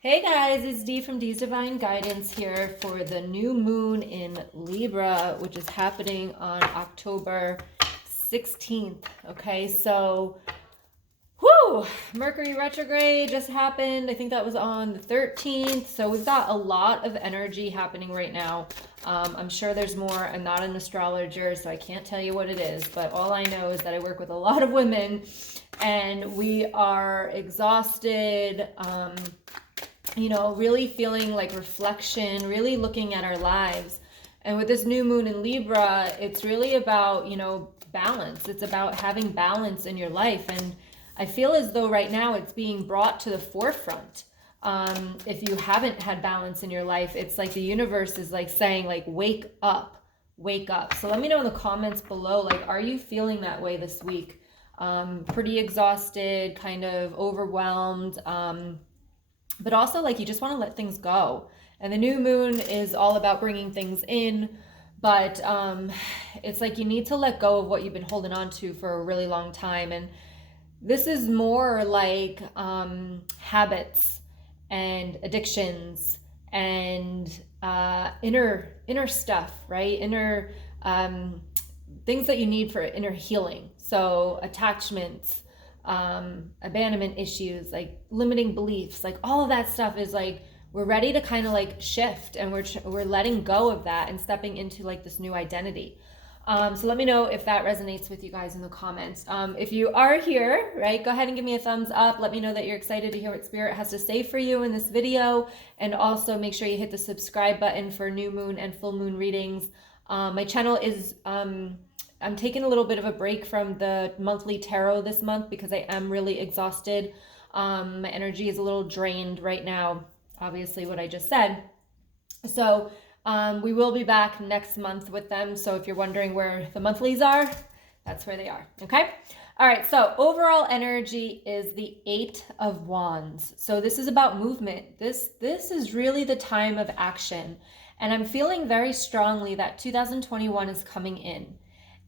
Hey guys, it's Dee from DeesDivineGuidance here for the new moon in Libra, which is happening on October 16th. Okay, so Mercury retrograde just happened. I think that was on the 13th. So we've got a lot of energy happening right now. I'm sure there's more. I'm not an astrologer, so I can't tell you what it is. But all I know is that I work with a lot of women and we are exhausted. Really feeling like reflection, really looking at our lives. And with this new moon in Libra, it's really about, balance. It's about having balance in your life. And I feel as though right now it's being brought to the forefront. If you haven't had balance in your life, it's like the universe is like saying, like, wake up, wake up. So let me know in the comments below, like, are you feeling that way this week? Pretty exhausted, kind of overwhelmed, but also like you just want to let things go. And the new moon is all about bringing things in, but it's like you need to let go of what you've been holding on to for a really long time. And this is more like habits and addictions and inner stuff, right? Inner things that you need for inner healing. So attachments, abandonment issues, like limiting beliefs, like all of that stuff is like we're ready to kind of like shift, and we're letting go of that and stepping into like this new identity. So let me know if that resonates with you guys in the comments. If you are here, right, go ahead and give me a thumbs up. Let me know that you're excited to hear what Spirit has to say for you in this video. And also make sure you hit the subscribe button for new moon and full moon readings. My channel is, I'm taking a little bit of a break from the monthly tarot this month because I am really exhausted. My energy is a little drained right now, obviously what I just said. So we will be back next month with them. So if you're wondering where the monthlies are, that's where they are. Okay. All right. So overall energy is the 8 of Wands. So this is about movement. This is really the time of action. And I'm feeling very strongly that 2021 is coming in.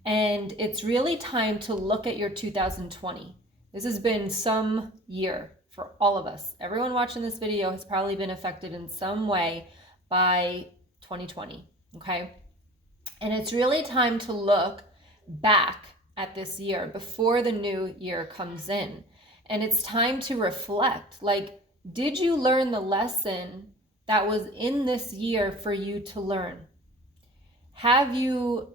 And it's really time to look at your 2020. This has been some year for all of us. Everyone watching this video has probably been affected in some way by 2020, okay? And it's really time to look back at this year before the new year comes in. And it's time to reflect. Like, did you learn the lesson that was in this year for you to learn? Have you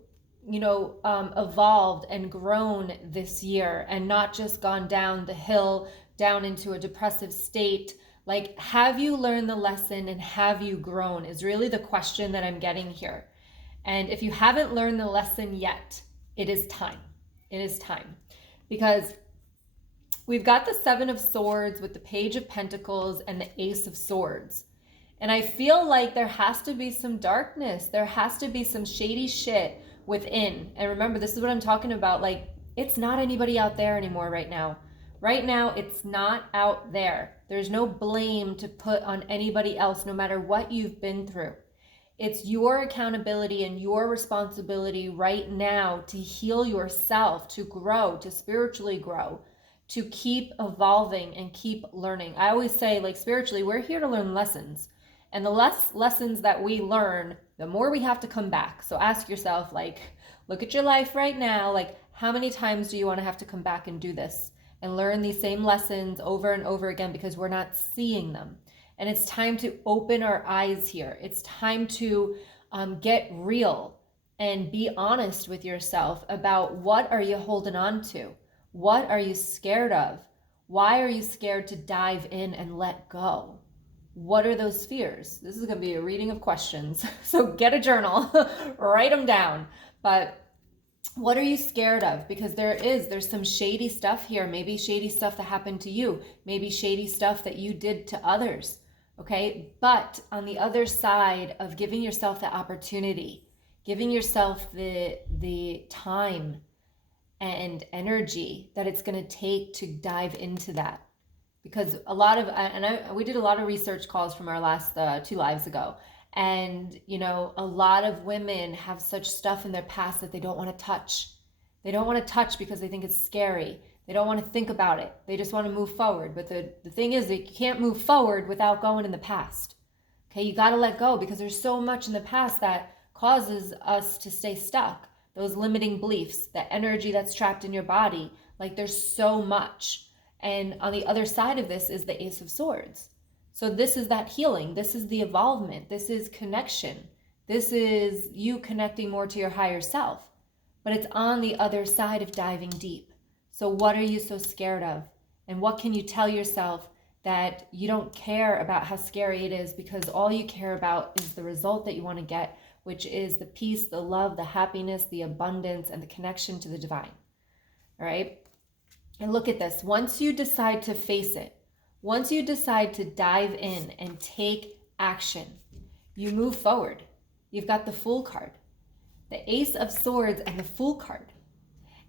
evolved and grown this year and not just gone down the hill, down into a depressive state? Like, have you learned the lesson and have you grown is really the question that I'm getting here. And if you haven't learned the lesson yet, it is time. It is time. Because we've got the 7 of Swords with the Page of Pentacles and the Ace of Swords. And I feel like there has to be some darkness. There has to be some shady shit within. And remember, this is what I'm talking about. Like, it's not anybody out there anymore right now. Right now, it's not out there. There's no blame to put on anybody else, no matter what you've been through. It's your accountability and your responsibility right now to heal yourself, to grow, to spiritually grow, to keep evolving and keep learning. I always say, like, spiritually, we're here to learn lessons. And the less lessons that we learn, the more we have to come back. So ask yourself, like, look at your life right now. Like, how many times do you want to have to come back and do this and learn these same lessons over and over again because we're not seeing them? And it's time to open our eyes here. It's time to get real and be honest with yourself about what are you holding on to? What are you scared of? Why are you scared to dive in and let go? What are those fears? This is going to be a reading of questions. So get a journal, write them down. But what are you scared of? Because there's some shady stuff here. Maybe shady stuff that happened to you. Maybe shady stuff that you did to others. Okay. But on the other side of giving yourself the opportunity, giving yourself the time and energy that it's going to take to dive into that. Because we did a lot of research calls from our last 2 lives ago. And, a lot of women have such stuff in their past that they don't want to touch. They don't want to touch because they think it's scary. They don't want to think about it. They just want to move forward. But the thing is that you can't move forward without going in the past. Okay, you got to let go because there's so much in the past that causes us to stay stuck. Those limiting beliefs, the energy that's trapped in your body, like there's so much. And on the other side of this is the Ace of Swords. So this is that healing. This is the evolvement. This is connection. This is you connecting more to your higher self. But it's on the other side of diving deep. So what are you so scared of? And what can you tell yourself that you don't care about how scary it is, because all you care about is the result that you want to get, which is the peace, the love, the happiness, the abundance, and the connection to the divine. All right? And look at this. Once you decide to face it, once you decide to dive in and take action, you move forward. You've got the Fool card, the Ace of Swords, and the Fool card.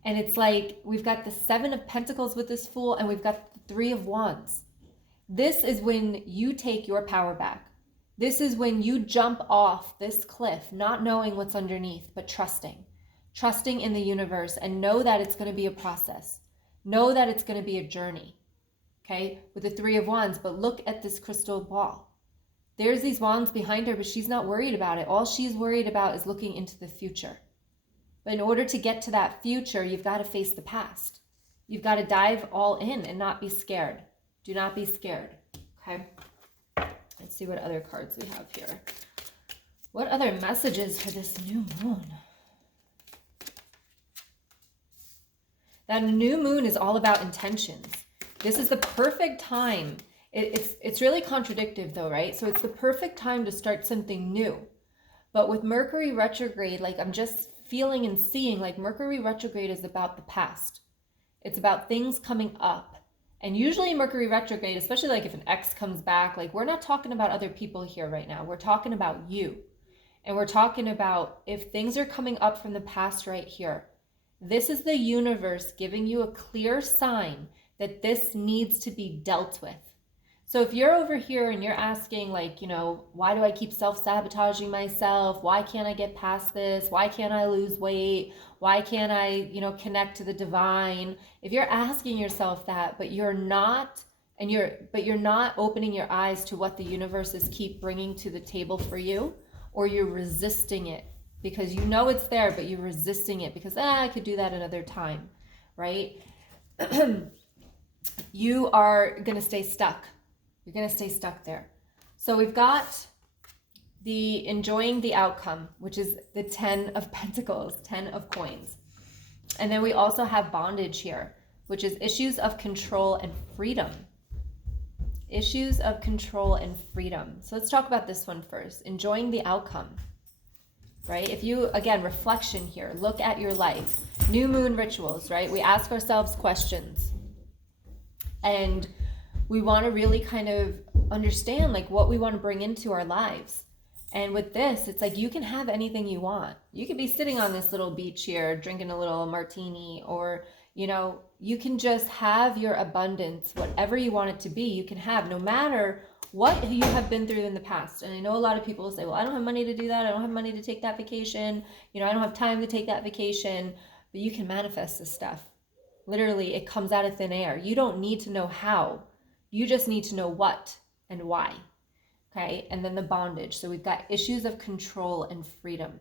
And it's like we've got the Seven of Pentacles with this Fool, and we've got the Three of Wands. This is when you take your power back. This is when you jump off this cliff, not knowing what's underneath, but trusting in the universe, and know that it's going to be a process. Know that it's going to be a journey. Okay, with the Three of Wands, but look at this crystal ball. There's these wands behind her, but she's not worried about it. All she's worried about is looking into the future. But in order to get to that future, you've got to face the past. You've got to dive all in and not be scared. Do not be scared. Okay, let's see what other cards we have here. What other messages for this new moon? That new moon is all about intentions. This is the perfect time. It's really contradictive though, right? So it's the perfect time to start something new. But with Mercury retrograde, like I'm just feeling and seeing like Mercury retrograde is about the past. It's about things coming up. And usually Mercury retrograde, especially like if an ex comes back, like we're not talking about other people here right now. We're talking about you. And we're talking about if things are coming up from the past right here. This is the universe giving you a clear sign that this needs to be dealt with. So if you're over here and you're asking like, you know, why do I keep self-sabotaging myself? Why can't I get past this? Why can't I lose weight? Why can't I, you know, connect to the divine? If you're asking yourself that, but you're not opening your eyes to what the universe is keep bringing to the table for you, or you're resisting it because you know it's there, but you're resisting it because, I could do that another time, right? You are going to stay stuck. You're going to stay stuck there. So we've got the enjoying the outcome, which is the 10 of Pentacles, 10 of coins. And then we also have bondage here, which is issues of control and freedom. Issues of control and freedom. So let's talk about this one first. Enjoying the outcome, right? If you, again, reflection here, look at your life. New moon rituals, right? We ask ourselves questions. And we want to really kind of understand like what we want to bring into our lives. And with this, it's like you can have anything you want. You could be sitting on this little beach here, drinking a little martini, or, you know, you can just have your abundance, whatever you want it to be, you can have, no matter what you have been through in the past. And I know a lot of people will say, well, I don't have money to do that. I don't have money to take that vacation. You know, I don't have time to take that vacation, but you can manifest this stuff. Literally, it comes out of thin air. You don't need to know how. You just need to know what and why. Okay, and then the bondage. So we've got issues of control and freedom.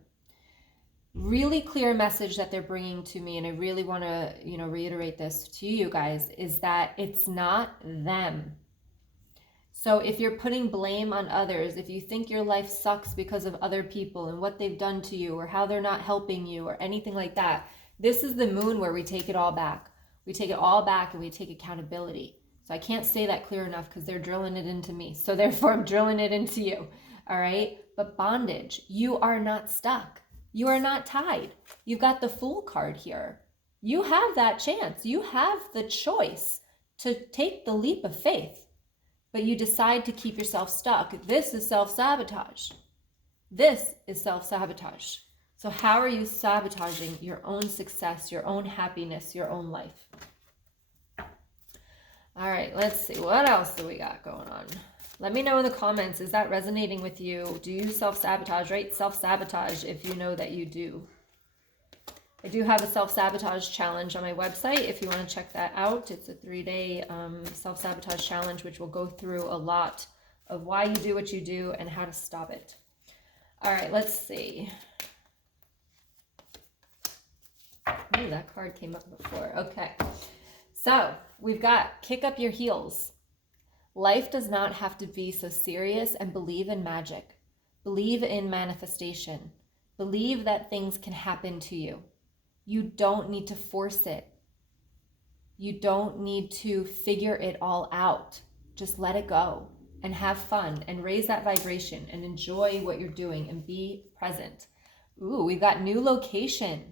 Really clear message that they're bringing to me, and I really want to, you know, reiterate this to you guys, is that it's not them. So if you're putting blame on others, if you think your life sucks because of other people and what they've done to you or how they're not helping you or anything like that, this is the moon where we take it all back. We take it all back and we take accountability. So I can't say that clear enough because they're drilling it into me. So therefore I'm drilling it into you. All right. But bondage, you are not stuck. You are not tied. You've got the Fool card here. You have that chance. You have the choice to take the leap of faith, but you decide to keep yourself stuck. This is self-sabotage. This is self-sabotage. So how are you sabotaging your own success, your own happiness, your own life? All right, let's see. What else do we got going on? Let me know in the comments. Is that resonating with you? Do you self-sabotage? Right? Self-sabotage if you know that you do. I do have a self-sabotage challenge on my website if you want to check that out. It's a 3-day self-sabotage challenge, which will go through a lot of why you do what you do and how to stop it. All right, let's see. Ooh, that card came up before. Okay. So we've got kick up your heels. Life does not have to be so serious, and believe in magic. Believe in manifestation. Believe that things can happen to you. You don't need to force it. You don't need to figure it all out. Just let it go and have fun and raise that vibration and enjoy what you're doing and be present. Ooh, we've got new location.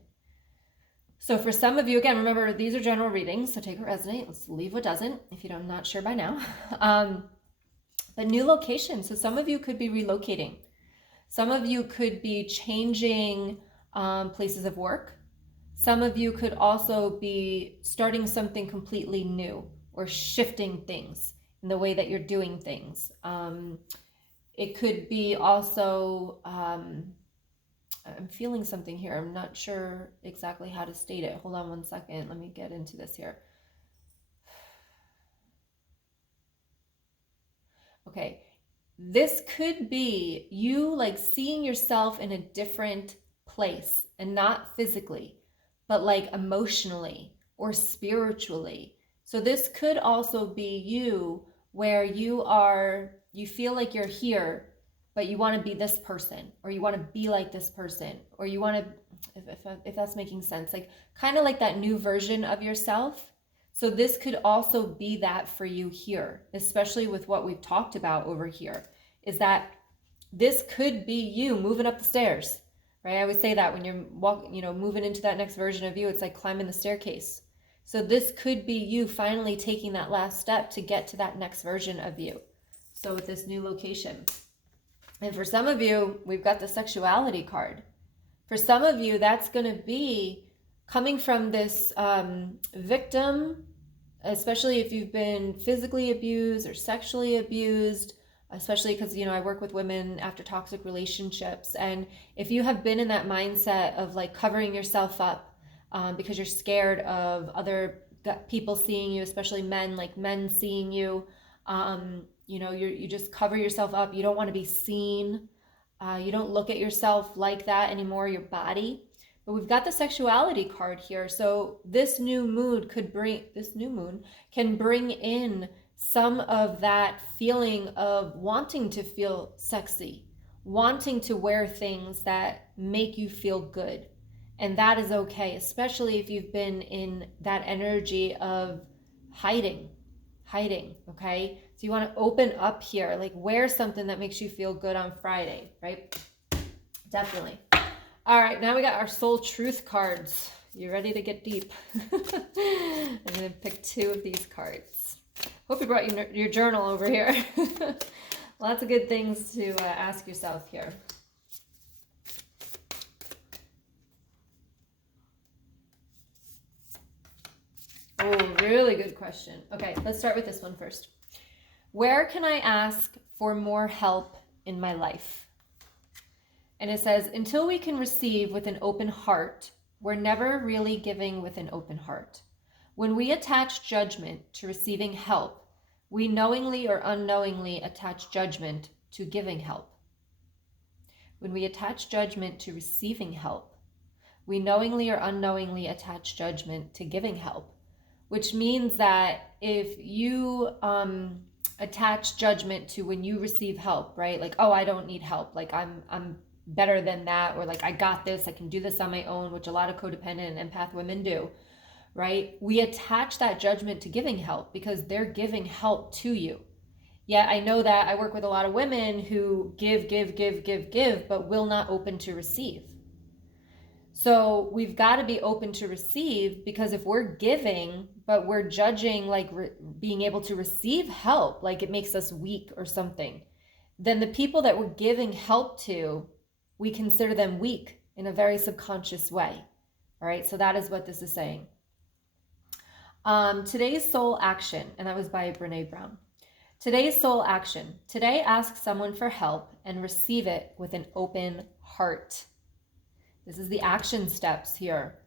So for some of you, again, remember, these are general readings, so take what resonates. Let's leave what doesn't, if you're not sure by now. But new location. So some of you could be relocating. Some of you could be changing places of work. Some of you could also be starting something completely new or shifting things in the way that you're doing things. It could be also... I'm feeling something here. I'm not sure exactly how to state it. Hold on one second. Let me get into this here. Okay. This could be you like seeing yourself in a different place, and not physically, but like emotionally or spiritually. So this could also be you where you feel like you're here, but you want to be this person, or you want to be like this person, or you want to, if that's making sense, like kind of like that new version of yourself. So this could also be that for you here, especially with what we've talked about over here, is that this could be you moving up the stairs, right? I always say that when you're moving into that next version of you, it's like climbing the staircase. So this could be you finally taking that last step to get to that next version of you. So with this new location. And for some of you, we've got the sexuality card. For some of you, that's going to be coming from this victim, especially if you've been physically abused or sexually abused, especially because, I work with women after toxic relationships. And if you have been in that mindset of like covering yourself up because you're scared of other people seeing you, especially men, like men seeing you, you just cover yourself up. You don't want to be seen. You don't look at yourself like that anymore, your body. But we've got the sexuality card here. So this new moon can bring in some of that feeling of wanting to feel sexy, wanting to wear things that make you feel good. And that is okay, especially if you've been in that energy of hiding, okay? So you want to open up here, like wear something that makes you feel good on Friday, right? Definitely. All right, now we got our soul truth cards. You ready to get deep? I'm going to pick 2 of these cards. Hope you brought your journal over here. Lots of good things to ask yourself here. Oh, really good question. Okay, let's start with this one first. Where can I ask for more help in my life? And it says, until we can receive with an open heart, we're never really giving with an open heart. When we attach judgment to receiving help, we knowingly or unknowingly attach judgment to giving help. When we attach judgment to receiving help, we knowingly or unknowingly attach judgment to giving help, which means that if you attach judgment to when you receive help, right? Like, oh, I don't need help. Like I'm better than that, or like I got this, I can do this on my own, which a lot of codependent and empath women do, right? We attach that judgment to giving help because they're giving help to you. Yet I know that I work with a lot of women who give, but will not open to receive. So we've got to be open to receive, because if we're giving, but we're judging like being able to receive help, like it makes us weak or something, then the people that we're giving help to, we consider them weak in a very subconscious way. All right, so that is what this is saying. Today's soul action, and that was by Brene Brown. Today's soul action. Today, ask someone for help and receive it with an open heart. This is the action steps here.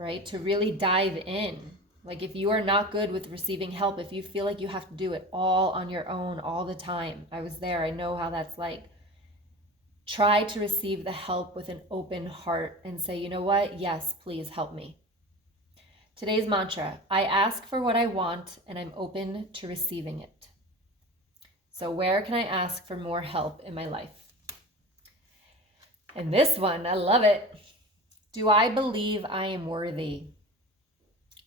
right? To really dive in. Like if you are not good with receiving help, if you feel like you have to do it all on your own all the time, I was there, I know how that's like. Try to receive the help with an open heart and say, you know what? Yes, please help me. Today's mantra, I ask for what I want and I'm open to receiving it. So where can I ask for more help in my life? And this one, I love it. Do I believe I am worthy?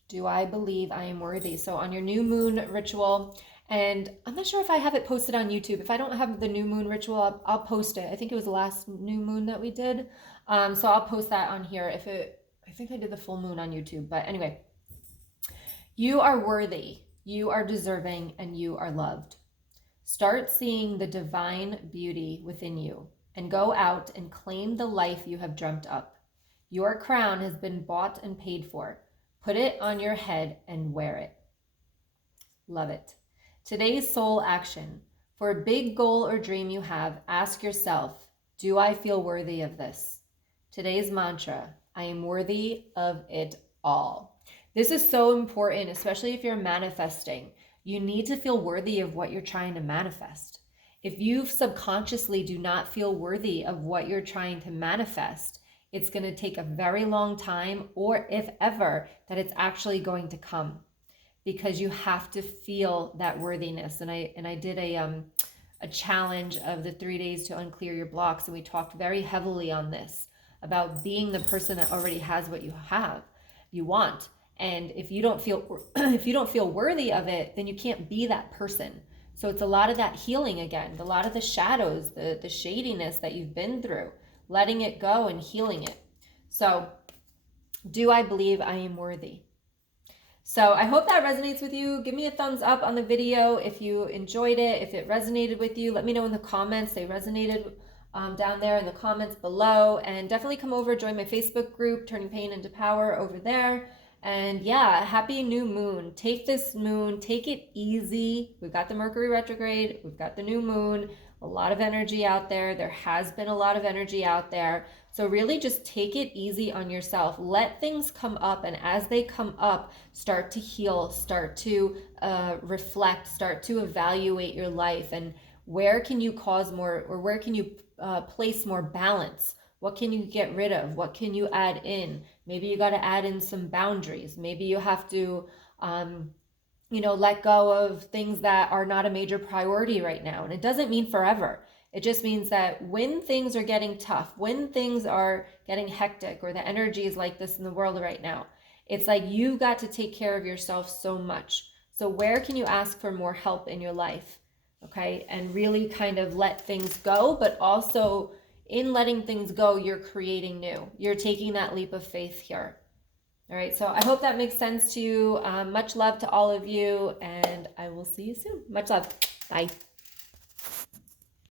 Do I believe I am worthy? So on your new moon ritual, and I'm not sure if I have it posted on YouTube. If I don't have the new moon ritual, I'll post it. I think it was the last new moon that we did. So I'll post that on here. I think I did the full moon on YouTube. But anyway, you are worthy, you are deserving, and you are loved. Start seeing the divine beauty within you and go out and claim the life you have dreamt up. Your crown has been bought and paid for. Put it on your head and wear it. Love it. Today's soul action. For a big goal or dream you have, ask yourself, do I feel worthy of this? Today's mantra, I am worthy of it all. This is so important, especially if you're manifesting. You need to feel worthy of what you're trying to manifest. If you subconsciously do not feel worthy of what you're trying to manifest, it's going to take a very long time, or if ever, that it's actually going to come, because you have to feel that worthiness. And I did a challenge of the 3 days to unclear your blocks, and we talked very heavily on this about being the person that already has what you want. And if you don't feel worthy of it, then you can't be that person. So it's a lot of that healing again, a lot of the shadows, the shadiness that you've been through, letting it go and healing it. So, do I believe I am worthy? So I hope that resonates with you. Give me a thumbs up on the video if you enjoyed it, if it resonated with you. Let me know in the comments they resonated down there in the comments below. And definitely come over, join my Facebook group, Turning Pain into Power, over there. And yeah, happy new moon. Take this moon, take it easy. We've got the Mercury retrograde, we've got the new moon, a lot of energy out there. There has been a lot of energy out there. So really just take it easy on yourself. Let things come up, and as they come up, start to heal, start to reflect, start to evaluate your life, and where can you cause more, or where can you place more balance? What can you get rid of? What can you add in? Maybe you got to add in some boundaries. Maybe you have to, let go of things that are not a major priority right now. And it doesn't mean forever. It just means that when things are getting tough, when things are getting hectic, or the energy is like this in the world right now, it's like you've got to take care of yourself so much. So where can you ask for more help in your life? Okay. And really kind of let things go, but also in letting things go, you're creating new. You're taking that leap of faith here. All right. So I hope that makes sense to you. Much love to all of you, and I will see you soon. Much love. Bye.